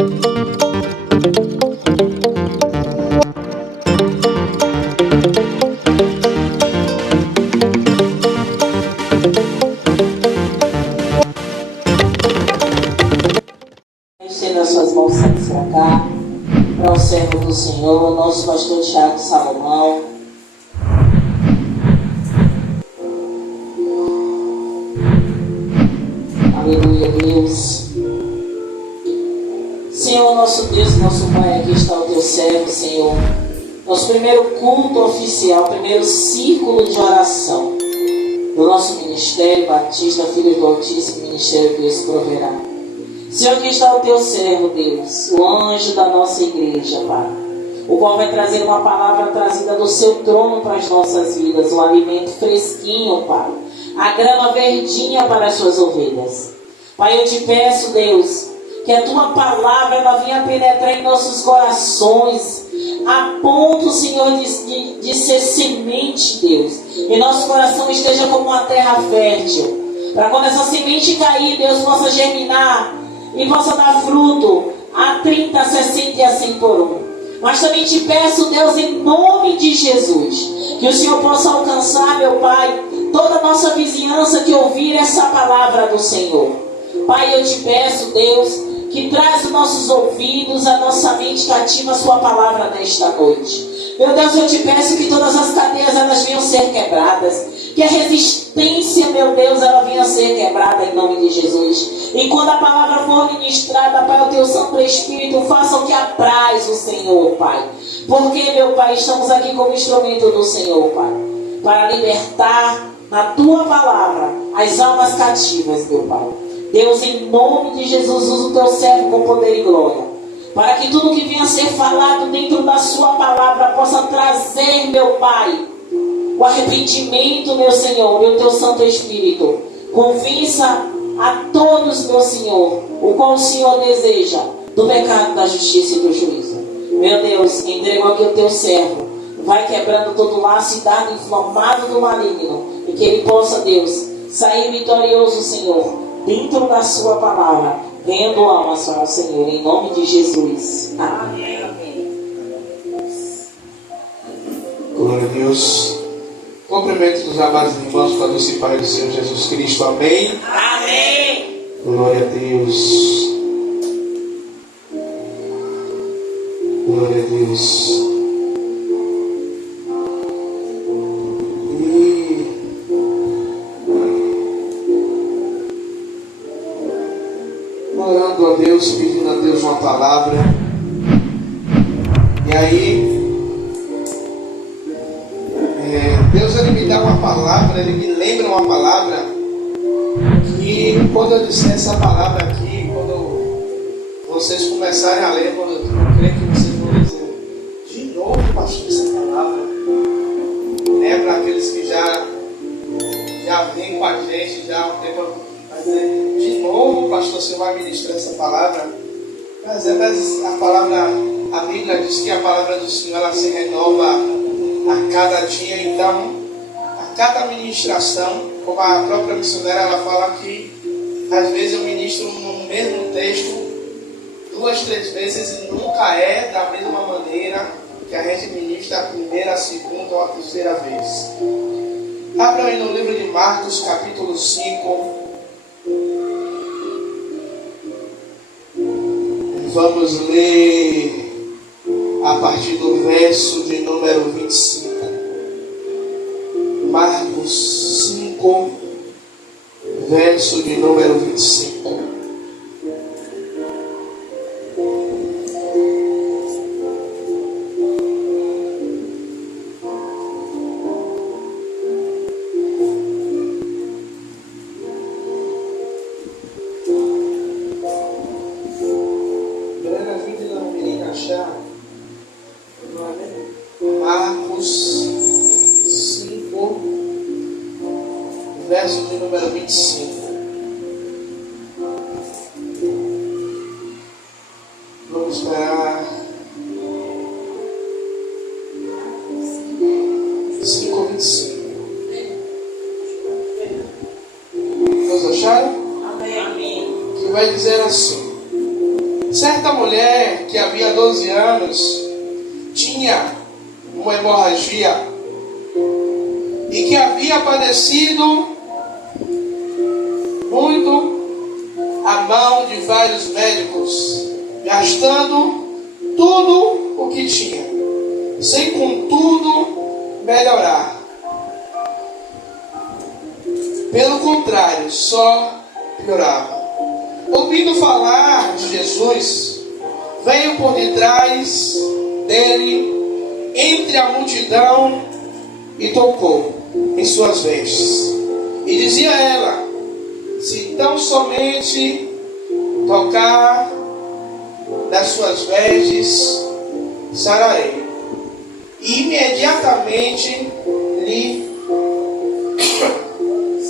Estenda as suas mãos sempre para cá, para o servo do Senhor, nosso pastor Tiago Salomão. Aleluia, Deus. Senhor, nosso Deus, nosso Pai, aqui está o teu servo, Senhor. Nosso primeiro culto oficial, primeiro círculo de oração do nosso ministério Batista, Filhos do Altíssimo, Ministério Deus Proverá. Senhor, aqui está o teu servo, Deus, o anjo da nossa igreja, Pai, o qual vai trazer uma palavra trazida do seu trono para as nossas vidas, um alimento fresquinho, Pai, a grama verdinha para as suas ovelhas. Pai, eu te peço, Deus, que a tua palavra ela venha penetrar em nossos corações, a ponto, Senhor, de ser semente, Deus, e nosso coração esteja como uma terra fértil, para quando essa semente cair, Deus, possa germinar e possa dar fruto a 30, a 60 e a 100 por um. Mas também te peço, Deus, em nome de Jesus, que o Senhor possa alcançar, meu Pai, toda a nossa vizinhança que ouvir essa palavra do Senhor. Pai, eu te peço, Deus, que traz os nossos ouvidos, a nossa mente cativa a sua palavra nesta noite. Meu Deus, eu te peço que todas as cadeias elas venham ser quebradas, que a resistência, meu Deus, ela venha ser quebrada em nome de Jesus. E quando a palavra for ministrada, Pai, o teu Santo Espírito faça o que apraz o Senhor, Pai. Porque, meu Pai, estamos aqui como instrumento do Senhor, Pai, para libertar na tua palavra as almas cativas, meu Pai. Deus, em nome de Jesus, usa o teu servo com poder e glória, para que tudo que venha a ser falado dentro da sua palavra possa trazer, meu Pai, o arrependimento, meu Senhor, e o teu Santo Espírito convença a todos, meu Senhor, o qual o Senhor deseja, do pecado, da justiça e do juízo. Meu Deus, entrego aqui o teu servo, vai quebrando todo laço e dardo inflamado do maligno, e que ele possa, Deus, sair vitorioso, Senhor, dentro da sua palavra, vendo almas para o Senhor, em nome de Jesus. Amém. Glória a Deus. Cumprimento dos amados irmãos com a doce paz do Senhor Jesus Cristo. Amém. Amém. Glória a Deus. Glória a Deus. Orando a Deus, pedindo a Deus uma palavra. E aí, Deus ele me dá uma palavra, ele me lembra uma palavra que quando eu disser essa palavra aqui, quando vocês começarem a ler, eu creio que vocês vão dizer de novo, pastor, essa palavra. Para aqueles que já vêm com a gente já há um tempo, vai dizer de novo, pastor, você vai ministrar essa palavra. Mas a palavra, a Bíblia diz que a palavra do Senhor ela se renova a cada dia. Então, a cada ministração, como a própria missionária ela fala que às vezes eu ministro no mesmo texto 2, 3 vezes e nunca é da mesma maneira que a gente ministra a primeira, a segunda ou a terceira vez. Abra aí no livro de Marcos, capítulo 5. Vamos ler a partir do verso de número 25. Marcos 5, verso de número 25. Marcos 5, verso de número 25. Vamos esperar 5:25. Todos acharam? Amém. Que vai dizer assim: certa mulher que havia 12 anos tinha uma hemorragia e que havia padecido muito a mão de vários médicos, gastando tudo o que tinha, sem contudo melhorar. Pelo contrário, só piorava. Ouvindo falar de Jesus, veio por detrás dele, entre a multidão, e tocou em suas vestes. E dizia a ela: se tão somente tocar nas suas vestes, sararei. E imediatamente lhe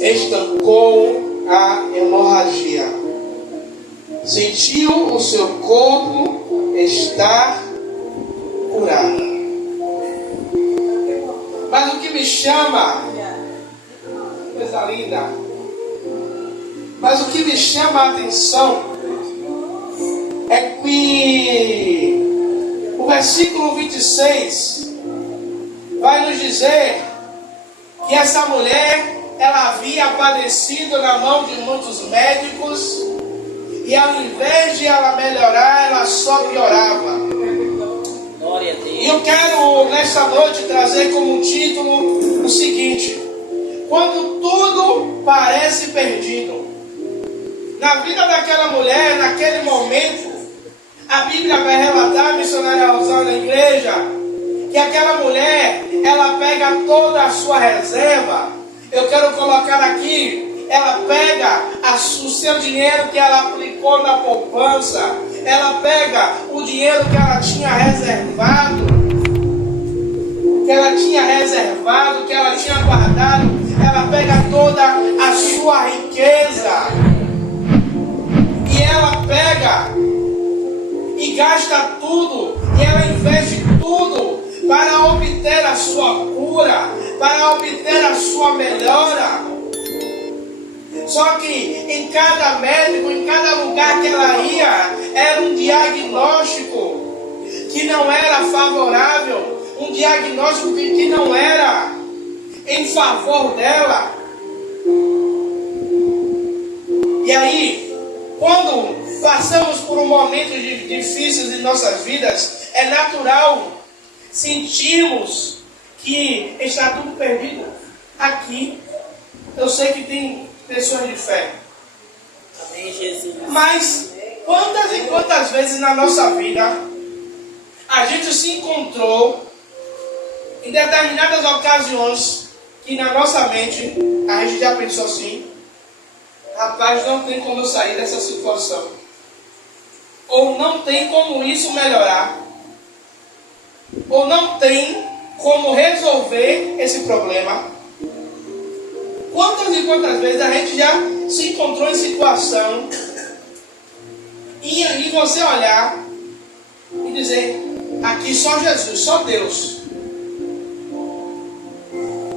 estancou a hemorragia. Sentiu o seu corpo estar curado. Mas o que me chama, coisa linda, mas o que me chama a atenção é que o versículo 26 vai nos dizer que essa mulher, ela havia padecido na mão de muitos médicos e ao invés de ela melhorar, ela só piorava. E eu quero nessa noite trazer como título o seguinte: quando tudo parece perdido. Na vida daquela mulher, naquele momento, a Bíblia vai relatar, a missionária Rosana na igreja, que aquela mulher, ela pega toda a sua reserva. Eu quero colocar aqui, ela pega o seu dinheiro que ela aplicou na poupança, ela pega o dinheiro que ela tinha reservado, que ela tinha guardado, ela pega toda a sua riqueza e ela pega e gasta tudo, e ela investe tudo para obter a sua cura, para obter a sua melhora. Só que em cada médico, em cada lugar que ela ia, era um diagnóstico que não era favorável, um diagnóstico que não era em favor dela. E aí, quando passamos por um momento difíceis em nossas vidas, é natural sentirmos que está tudo perdido. Aqui, eu sei que tem pessoas de fé. Amém, Jesus. Mas quantas e quantas vezes na nossa vida a gente se encontrou em determinadas ocasiões que na nossa mente a gente já pensou assim: rapaz, não tem como eu sair dessa situação, ou não tem como isso melhorar, ou não tem como resolver esse problema. Quantas e quantas vezes a gente já se encontrou em situação e você olhar e dizer: aqui só Jesus, só Deus.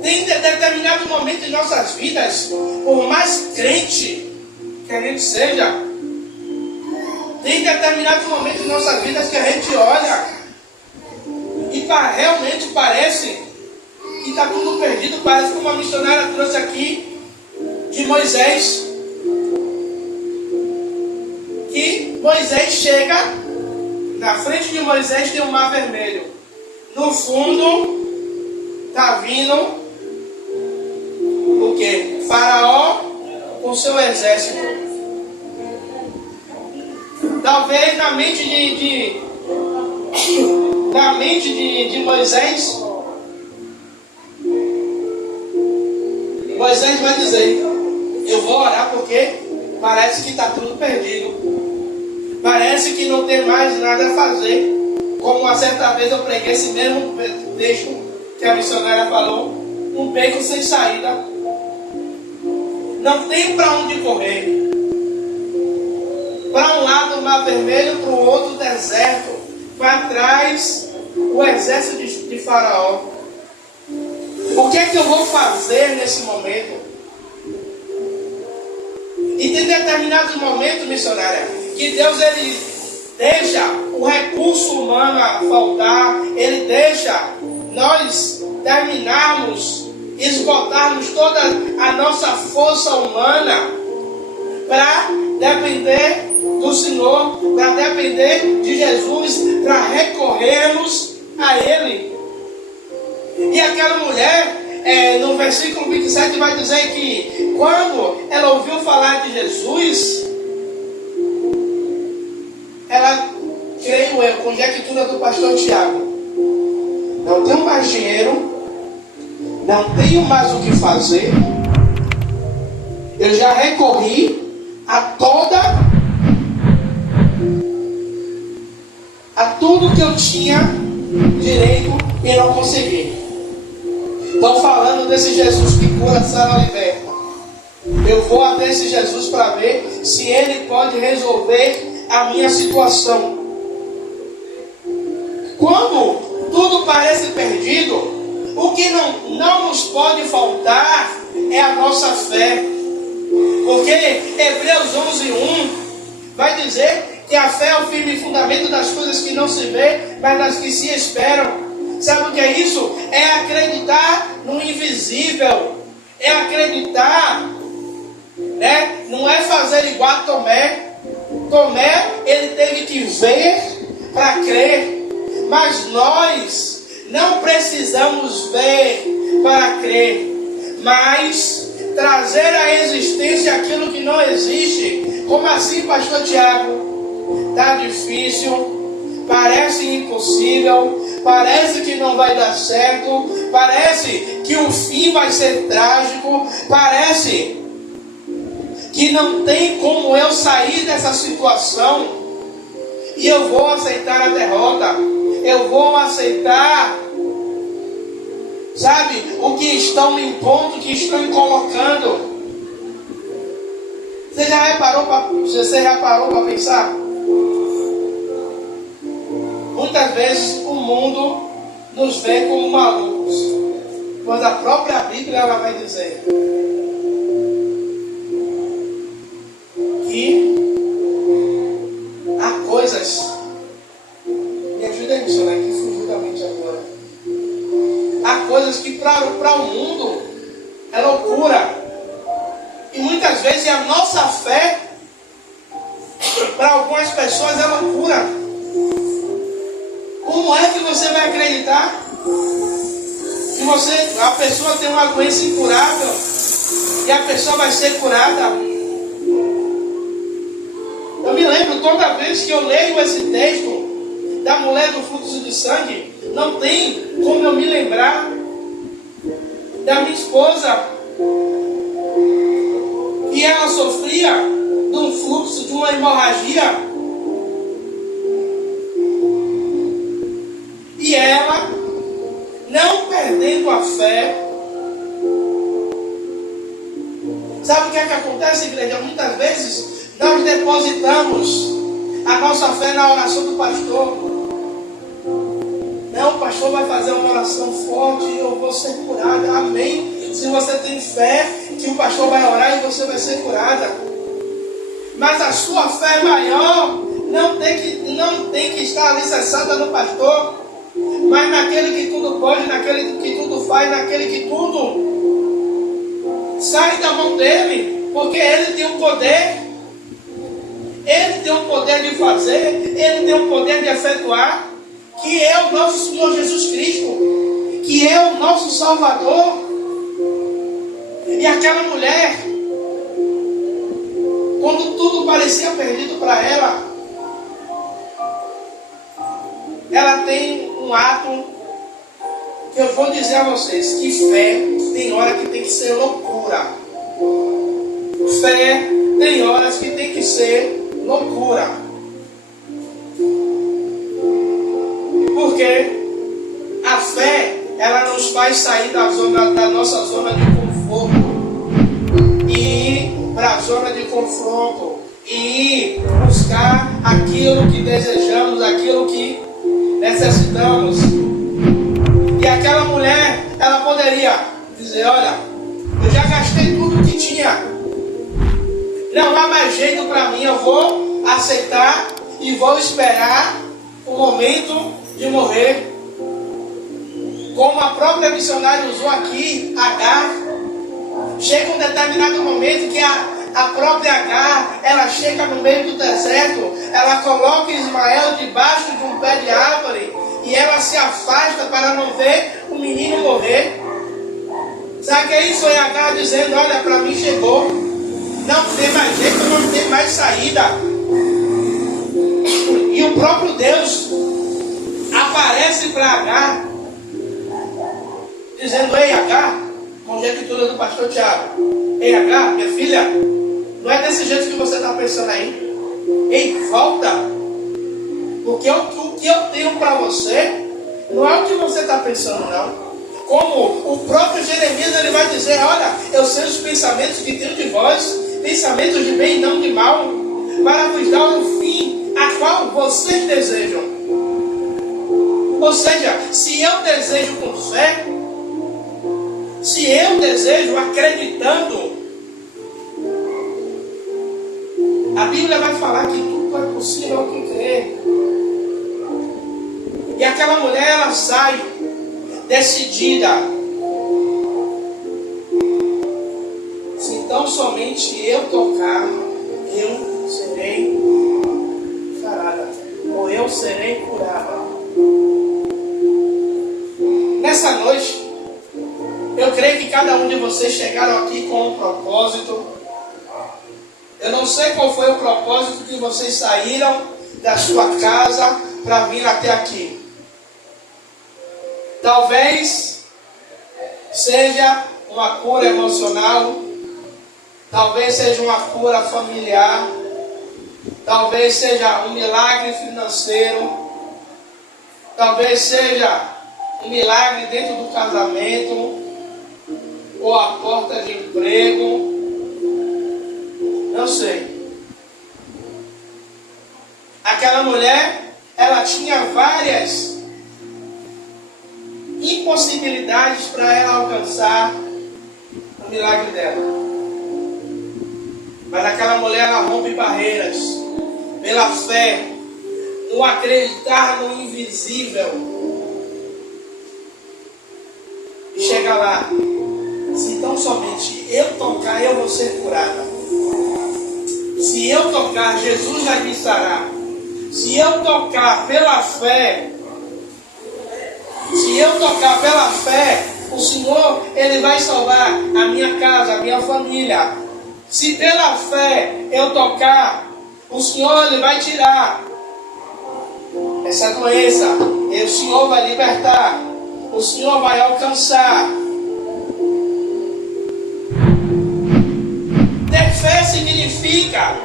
Tem determinado momento em nossas vidas, por mais crente que a gente seja, tem determinado momento em nossas vidas que a gente olha e realmente parece que está tudo perdido. Parece como a missionária trouxe aqui de Moisés, que Moisés chega, na frente de Moisés tem um mar vermelho, no fundo está vindo o que? Faraó com seu exército. Talvez na mente de Moisés, Moisés vai dizer: eu vou orar porque parece que está tudo perdido, parece que não tem mais nada a fazer. Como uma certa vez eu preguei esse mesmo texto que a missionária falou, um beco sem saída, não tem para onde correr. Para um lado o mar vermelho, para o outro o deserto, para trás o exército de Faraó. O que é que eu vou fazer nesse momento? E tem determinados momentos, missionária, que Deus deixa o recurso humano faltar, Ele deixa nós terminarmos, esgotarmos toda a nossa força humana para depender do Senhor, para depender de Jesus, para recorrermos a Ele. E aquela mulher, no versículo 27, vai dizer que quando ela ouviu falar de Jesus, ela, creio eu, conjectura do pastor Tiago, não tenho mais dinheiro, não tenho mais o que fazer, eu já recorri a tudo que eu tinha direito e não consegui. Estão falando desse Jesus que cura, sara, liberta. Eu vou até esse Jesus para ver se Ele pode resolver a minha situação. Quando tudo parece perdido, o que não nos pode faltar é a nossa fé. Porque Hebreus 11:1 vai dizer que a fé é o firme fundamento das coisas que não se vê, mas das que se esperam. Sabe o que é isso? É acreditar no invisível. É acreditar, né? Não é fazer igual a Tomé. Tomé, ele teve que ver para crer. Mas nós não precisamos ver para crer, mas trazer à existência aquilo que não existe. Como assim, pastor Tiago? Está difícil, parece impossível, parece que não vai dar certo, parece que o fim vai ser trágico, parece que não tem como eu sair dessa situação, e eu vou aceitar a derrota, eu vou aceitar, sabe, o que estão me impondo, o que estão me colocando. Você já parou para pensar? Muitas vezes o mundo nos vê como malucos, quando a própria Bíblia ela vai dizer que há coisas, me ajuda nisso, né? Que fugiu da mente agora. Há coisas que para o mundo é loucura, e muitas vezes a nossa fé para algumas pessoas é loucura. Como é que você vai acreditar que a pessoa tem uma doença incurável e a pessoa vai ser curada? Eu me lembro, toda vez que eu leio esse texto da mulher do fluxo de sangue, não tem como eu me lembrar da minha esposa, que ela sofria de um fluxo, de uma hemorragia. E ela, não perdendo a fé, sabe o que é que acontece, igreja? Muitas vezes nós depositamos a nossa fé na oração do pastor. Não, o pastor vai fazer uma oração forte e eu vou ser curada. Amém. Se você tem fé que o pastor vai orar e você vai ser curada. Mas a sua fé maior não tem que estar alicerçada no pastor, mas naquele que tudo pode, naquele que tudo faz, naquele que tudo sai da mão dele, porque ele tem o poder. Ele tem o poder de fazer, ele tem o poder de efetuar, que é o nosso Senhor Jesus Cristo, que é o nosso Salvador. E aquela mulher, quando tudo parecia perdido para ela, ela tem um ato que eu vou dizer a vocês, que fé tem hora que tem que ser loucura. Fé tem horas que tem que ser loucura. Porque a fé, ela nos faz sair da nossa zona de conforto e ir para a zona de confronto e ir buscar aquilo que desejamos, aquilo que necessitamos. E aquela mulher, ela poderia dizer: olha, eu já gastei tudo que tinha, não há mais jeito para mim, eu vou aceitar e vou esperar o momento de morrer. Como a própria missionária usou aqui, Agar, chega um determinado momento que a própria Agar, ela chega no meio do deserto, ela coloca Ismael debaixo de um pé de árvore e ela se afasta para não ver o menino morrer. Sabe o que é isso? Foi Agar dizendo, olha, para mim chegou, não tem mais jeito, não tem mais saída. E o próprio Deus aparece para Agar, dizendo, ei Agar, conjectura do pastor Tiago, ei Agar, minha filha, não é desse jeito que você está pensando aí. Ei, volta, porque o que eu tenho para você não é o que você está pensando, não. Como o próprio Jeremias, ele vai dizer, olha, eu sei os pensamentos que tenho de vós, pensamentos de bem e não de mal, para vos dar um fim a qual vocês desejam. Ou seja, se eu desejo com fé, se eu desejo acreditando, a Bíblia vai falar que tudo é possível ao que crê. E aquela mulher, ela sai decidida. Se então somente eu tocar, eu serei sarada, ou eu serei curada. Nessa noite, eu creio que cada um de vocês chegaram aqui com um propósito. Eu não sei qual foi o propósito que vocês saíram da sua casa para vir até aqui. Talvez seja uma cura emocional, talvez seja uma cura familiar, talvez seja um milagre financeiro, talvez seja um milagre dentro do casamento, ou a porta de emprego, não sei. Aquela mulher, ela tinha várias impossibilidades para ela alcançar o milagre dela. Mas aquela mulher, ela rompe barreiras pela fé, no acreditar no invisível, e chega lá. Se tão somente eu tocar, eu vou ser curada. Se eu tocar, Jesus vai me sarar. Se eu tocar pela fé, se eu tocar pela fé, o Senhor, Ele vai salvar a minha casa, a minha família. Se pela fé eu tocar, o Senhor, Ele vai tirar essa doença. E o Senhor vai libertar. O Senhor vai alcançar. Ter fé significa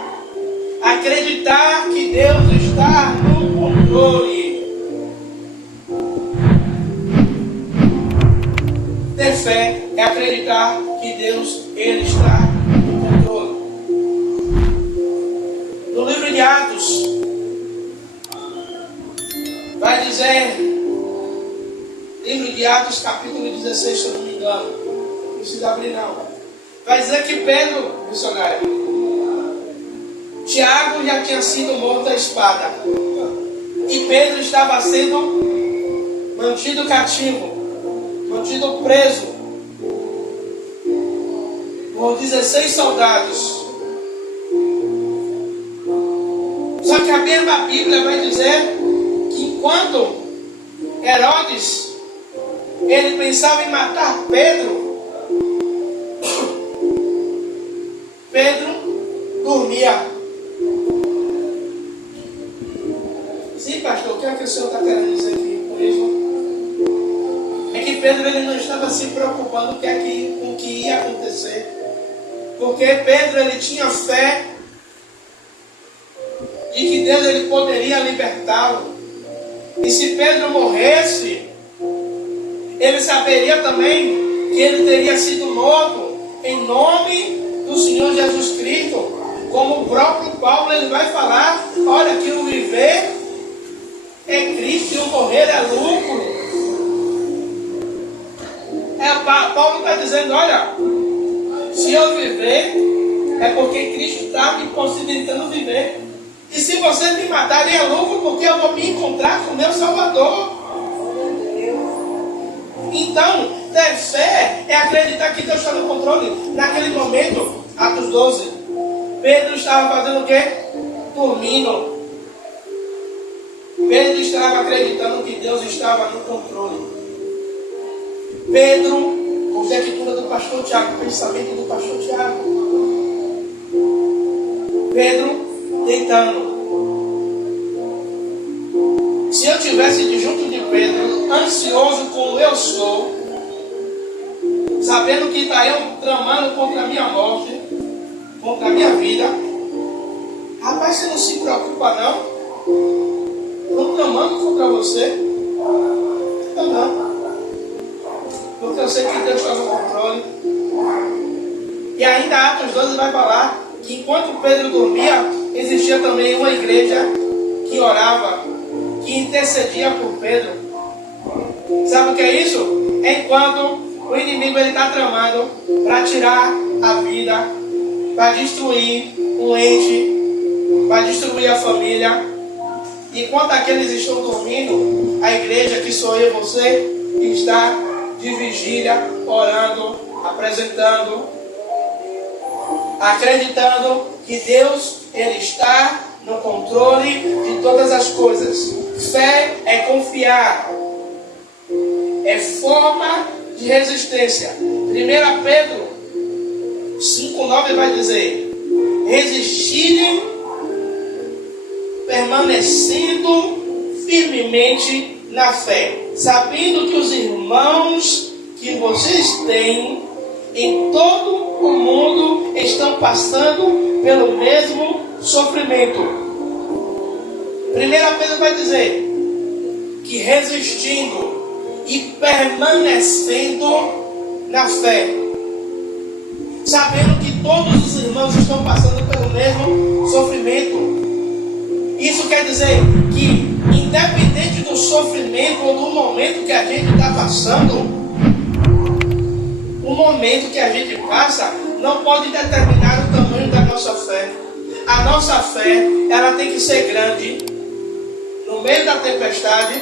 acreditar que Deus está no controle. Ter fé é acreditar que Deus, Ele está no controle. No livro de Atos, vai dizer, livro de Atos, capítulo 16, se eu não me engano, não precisa abrir não. Vai dizer que Pedro, missionário, Tiago já tinha sido morto à espada. E Pedro estava sendo mantido cativo, mantido preso por 16 soldados. Só que a mesma Bíblia vai dizer que enquanto Herodes, ele pensava em matar Pedro, Pedro dormia. Sim, pastor, o que é que o senhor está querendo dizer aqui com isso? É que Pedro, ele não estava se preocupando com o que ia acontecer. Porque Pedro, ele tinha fé de que Deus, ele poderia libertá-lo. E se Pedro morresse, ele saberia também que ele teria sido morto em nome do Senhor Jesus Cristo. Como o próprio Paulo, ele vai falar, olha, que o viver é Cristo e o morrer é lucro. Paulo está dizendo, olha, se eu viver, é porque Cristo está me possibilitando viver. E se você me matar, é lucro, porque eu vou me encontrar com o meu Salvador. Então, ter fé é acreditar que Deus está no controle. Naquele momento, Atos 12, Pedro estava fazendo o quê? Dormindo. Pedro estava acreditando que Deus estava no controle. Pedro, conjectura do pastor Tiago, pensamento do pastor Tiago. Pedro deitando. Se eu tivesse junto de Pedro, ansioso como eu sou, sabendo que está eu tramando contra a minha morte, contra a minha vida, rapaz, você não se preocupa não? Estou tramando contra você? Não. Porque eu sei que Deus está no controle. E ainda Atos 12 vai falar que enquanto Pedro dormia, existia também uma igreja que orava, que intercedia por Pedro. Sabe o que é isso? É enquanto o inimigo está tramando para tirar a vida, para destruir um ente, para destruir a família. Enquanto aqueles estão dormindo, a igreja, que sou eu e você, está de vigília, orando, apresentando, acreditando que Deus, Ele está no controle de todas as coisas. Fé é confiar, é forma de resistência. 1 Pedro 5,9 vai dizer: resistirem, permanecendo firmemente na fé, sabendo que os irmãos que vocês têm em todo o mundo estão passando pelo mesmo sofrimento. 1 Pedro vai dizer que resistindo e permanecendo na fé, sabendo que todos os irmãos estão passando pelo mesmo sofrimento. Isso quer dizer que, independente do sofrimento ou do momento que a gente está passando, o momento que a gente passa não pode determinar o tamanho da nossa fé. A nossa fé, ela tem que ser grande no meio da tempestade,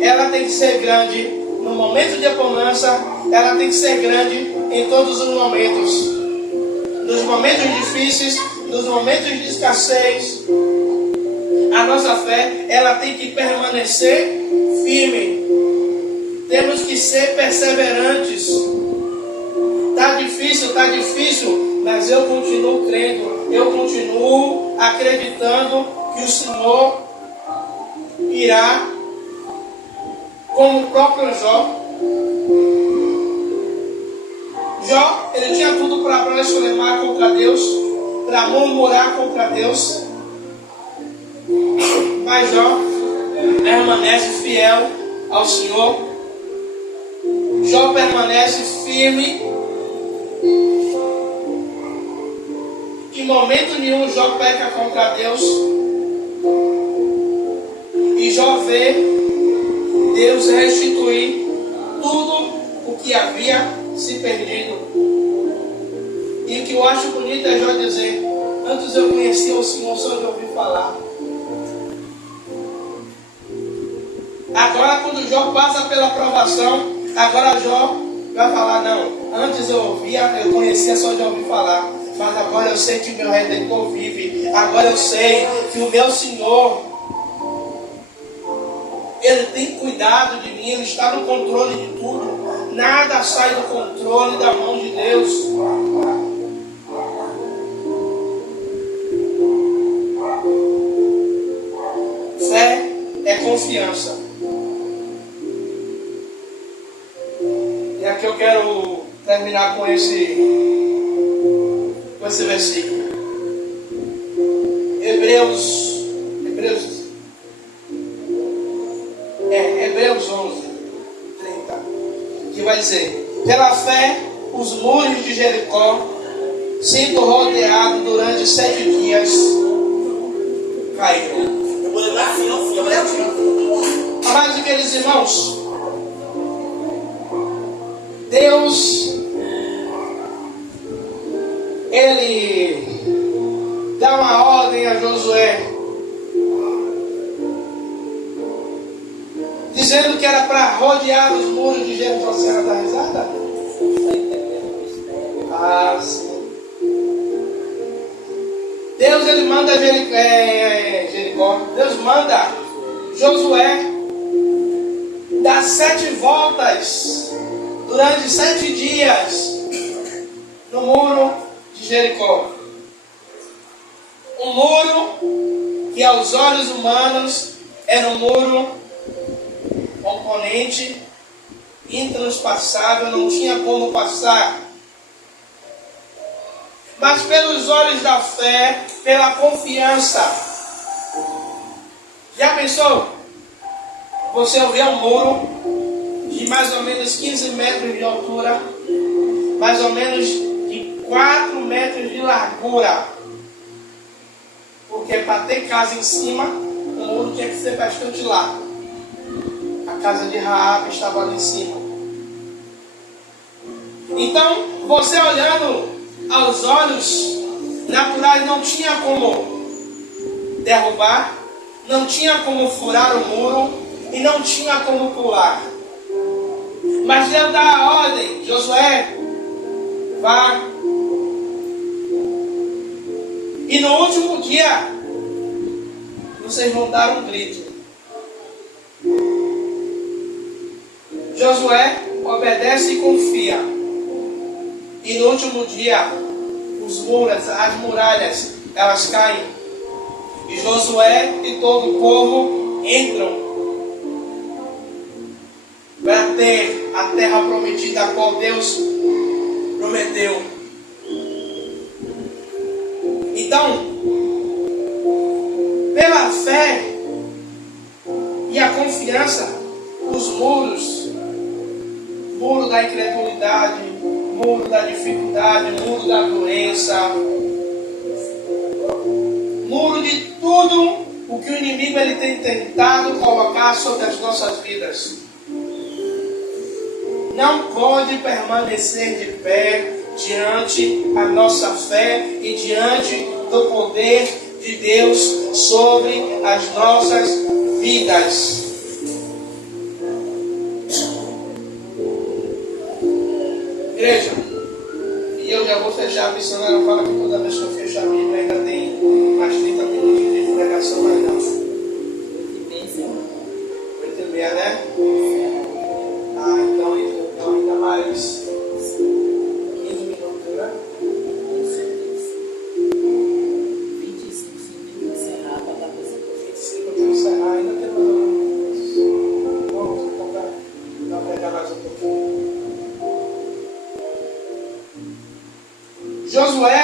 ela tem que ser grande no momento de bonança, ela tem que ser grande em todos os momentos. Nos momentos difíceis, nos momentos de escassez, a nossa fé, ela tem que permanecer firme. Temos que ser perseverantes. Está difícil, mas eu continuo crendo, eu continuo acreditando que o Senhor irá, como o próprio Jó. Jó, ele tinha tudo para blasfemar contra Deus, para murmurar contra Deus, mas Jó permanece fiel ao Senhor. Jó permanece firme. Em momento nenhum Jó peca contra Deus. E Jó vê Deus restituir tudo o que havia se perdido. E o que eu acho bonito é Jó dizer: antes eu conhecia o Senhor, só de ouvir falar. Agora, quando Jó passa pela provação, agora Jó vai falar: não, antes eu conhecia só de ouvir falar, mas agora eu sei que o meu Redentor vive. Agora eu sei que o meu Senhor, Ele tem cuidado de mim, Ele está no controle de tudo. Nada sai do controle da mão de Deus. Fé é confiança. E aqui eu quero terminar com esse versículo. Hebreus 11, 30, que vai dizer: pela fé, os muros de Jericó, sendo rodeados durante 7 dias, caíram. Amados e queridos irmãos, Deus, Ele dá uma ordem ordem a Josué, dizendo que era para rodear os muros de Jericó. Você era da risada? Ah, sim. Deus, ele manda Jericó. Deus manda Josué dar 7 voltas durante 7 dias no muro de Jericó. Um muro que aos olhos humanos era um muro componente, intraspassável, não tinha como passar. Mas pelos olhos da fé, pela confiança. Já pensou? Você vê um muro de mais ou menos 15 metros de altura, mais ou menos de 4 metros de largura. Porque para ter casa em cima, o muro tinha que ser bastante largo. A casa de Raabe estava ali em cima. Então, você olhando aos olhos naturais, não tinha como derrubar, não tinha como furar o muro e não tinha como pular. Mas Deus dá a ordem: Josué, vá. E no último dia, vocês vão dar um grito. Josué obedece e confia. E no último dia, os muros, as muralhas, elas caem. E Josué e todo o povo entram para ter a terra prometida, a qual Deus prometeu. Então, pela fé e a confiança, os muros, muro da incredulidade, muro da dificuldade, muro da doença, muro de tudo o que o inimigo ele tem tentado colocar sobre as nossas vidas, não pode permanecer de pé diante a nossa fé e diante do poder de Deus sobre as nossas vidas. Igreja, e eu já vou fechar a missionária. Fala que toda vez que eu fecho a Bíblia ainda tem mais 30 minutos de pregação, mas não. 8h30, né? Ah, então ainda mais 15 minutos, né? 25, sim, tem que encerrar para dar para você. 25, eu tenho que encerrar, ainda tem mais alguns. Vamos tentar pregar mais um pouquinho. Josué,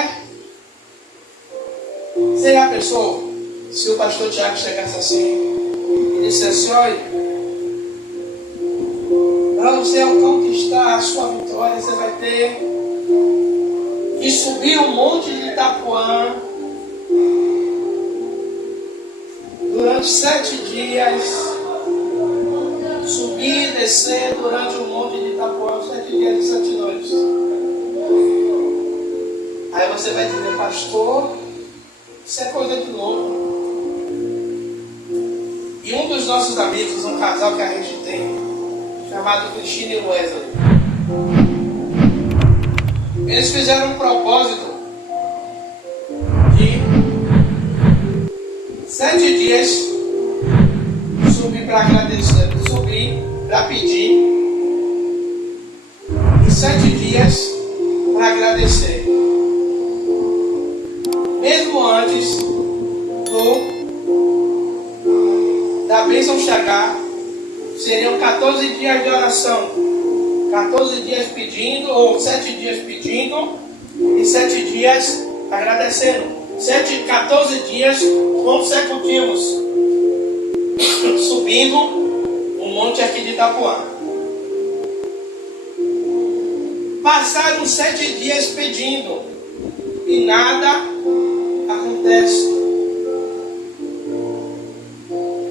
você já pensou se o pastor Tiago chegasse assim e dissesse: olha, para você conquistar a sua vitória, você vai ter que subir o monte de Itapuã durante 7 dias, subir e descer durante o monte de Itapuã 7 dias e 7 noites. Aí você vai dizer: pastor, isso é coisa de louco. E um dos nossos amigos, um casal que a gente tem, chamado Cristina e Wesley, eles fizeram um propósito de 7 dias subir para agradecer, subir para pedir, e 7 dias para agradecer. Mesmo antes da bênção chegar, seriam 14 dias de oração. 14 dias pedindo, ou 7 dias pedindo, e 7 dias agradecendo. 14 dias consecutivos, subindo o monte aqui de Itapuã. Passaram 7 dias pedindo, e nada acontece.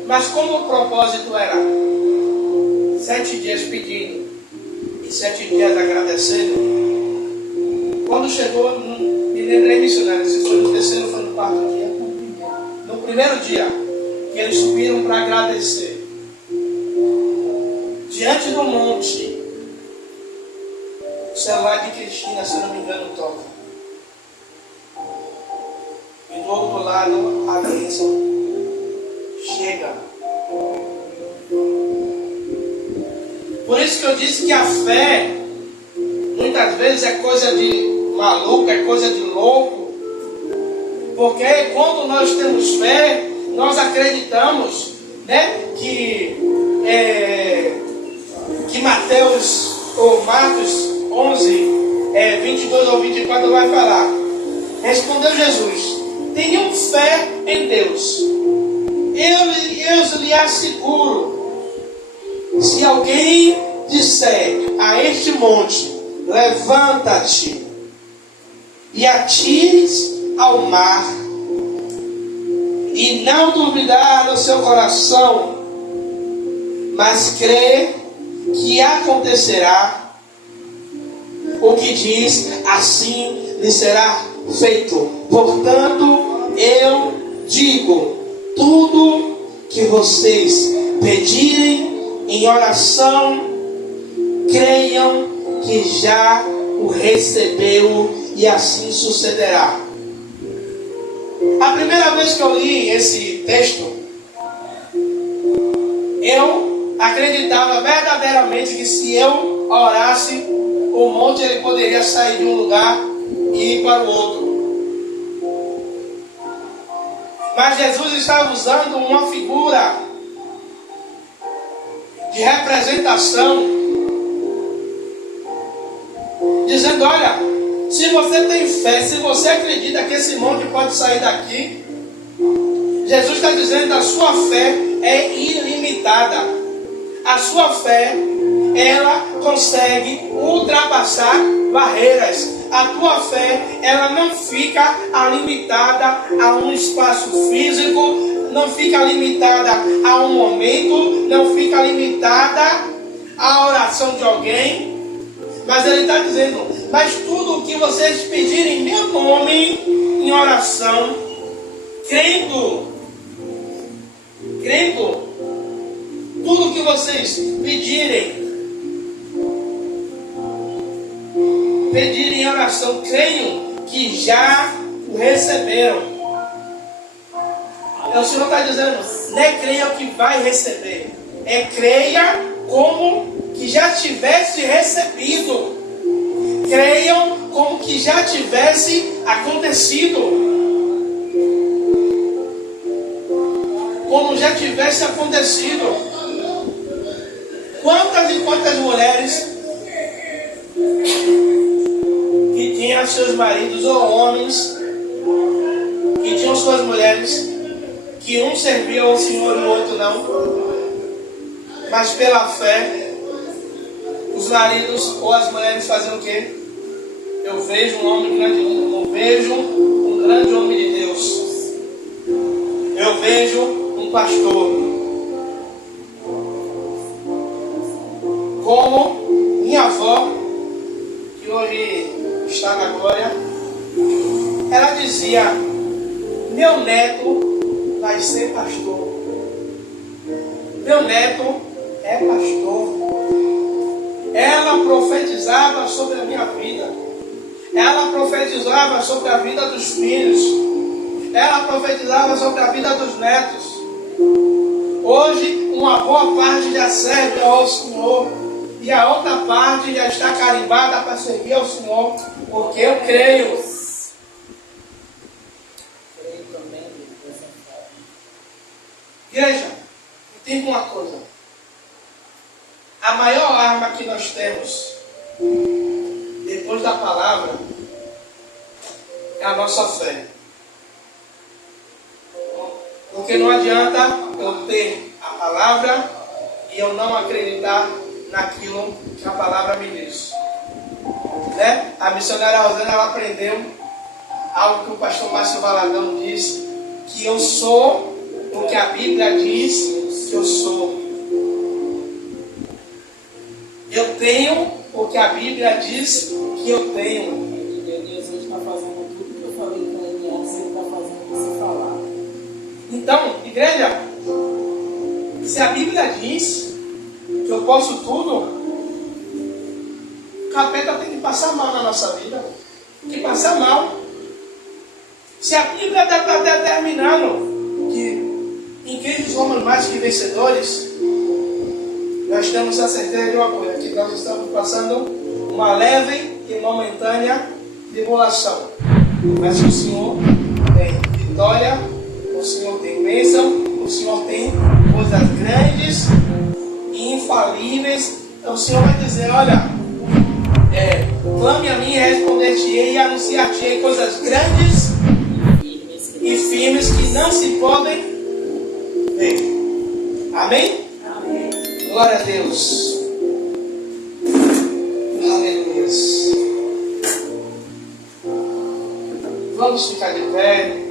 Mas como o propósito era 7 dias pedindo e 7 dias agradecendo, quando chegou, me lembrei, missionário, se foi no terceiro, foi no quarto dia, primeiro dia que eles subiram para agradecer, diante do monte, o celular de Cristina, se não me engano, toca. E do outro lado, a bênção chega. Por isso que eu disse que a fé, muitas vezes, é coisa de maluco, é coisa de louco. Porque quando nós temos fé, nós acreditamos, né, que Mateus ou Marcos 11, 22 ou 24 vai falar. Respondeu Jesus: tenham fé em Deus. Eu lhe asseguro, se alguém disser a este monte, levanta-te e atire-se ao mar, e não duvidar no seu coração, mas crê que acontecerá o que diz, assim lhe será feito. Portanto, eu digo, tudo que vocês pedirem em oração, creiam que já o recebeu, e assim sucederá. A primeira vez que eu li esse texto, eu acreditava verdadeiramente que se eu orasse, o monte ele poderia sair de um lugar e ir para o outro. Mas Jesus estava usando uma figura de representação, dizendo: olha, se você tem fé, se você acredita que esse monte pode sair daqui, Jesus está dizendo: a sua fé é ilimitada. A sua fé, ela consegue ultrapassar barreiras. A tua fé, ela não fica limitada a um espaço físico, não fica limitada a um momento, não fica limitada à oração de alguém. Mas ele está dizendo: mas tudo o que vocês pedirem em meu nome, em oração, crendo, tudo o que vocês pedirem em oração, creiam que já o receberam. Então o Senhor está dizendo: não é creia que vai receber, é creia como que já tivesse recebido. Creiam como que já tivesse acontecido. Como já tivesse acontecido. Quantas e quantas mulheres que tinham seus maridos, ou homens que tinham suas mulheres, que um servia ao Senhor e o outro não, mas pela fé os maridos ou as mulheres faziam o quê? Eu vejo um homem grande, eu vejo um grande homem de Deus, eu vejo um pastor. Como minha avó, que hoje está na glória, ela dizia: meu neto vai ser pastor. Meu neto é pastor. Ela profetizava sobre a minha vida. Ela profetizava sobre a vida dos filhos. Ela profetizava sobre a vida dos netos. Hoje, uma boa parte já serve ao Senhor. E a outra parte já está carimbada para servir ao Senhor. Porque eu creio. Igreja, entenda uma coisa. A maior arma que nós temos, depois da palavra, é a nossa fé. Porque não adianta eu ter a palavra e eu não acreditar naquilo que a palavra me diz. Né? A missionária Rosana, ela aprendeu algo que o pastor Márcio Valadão disse, que eu sou o que a Bíblia diz que eu sou. Eu tenho o que a Bíblia diz que eu tenho. Deus está fazendo tudo que eu falei para ele antes, ele está fazendo você falar. Então, a Bíblia diz que eu posso tudo, o capeta tem que passar mal na nossa vida. Tem que passar mal. Se a Bíblia está determinando que em Cristo somos mais que vencedores, nós temos a certeza de uma coisa, que nós estamos passando uma leve e momentânea tribulação. Mas o Senhor tem vitória, o Senhor tem bênção, o Senhor tem coisas grandes e infalíveis. Então o Senhor vai dizer, olha, clame a mim e responder-te-ei e anunciar-te-ei coisas grandes e firmes que não se podem ver. Amém? Amém. Glória a Deus. Aleluia. Vamos ficar de pé.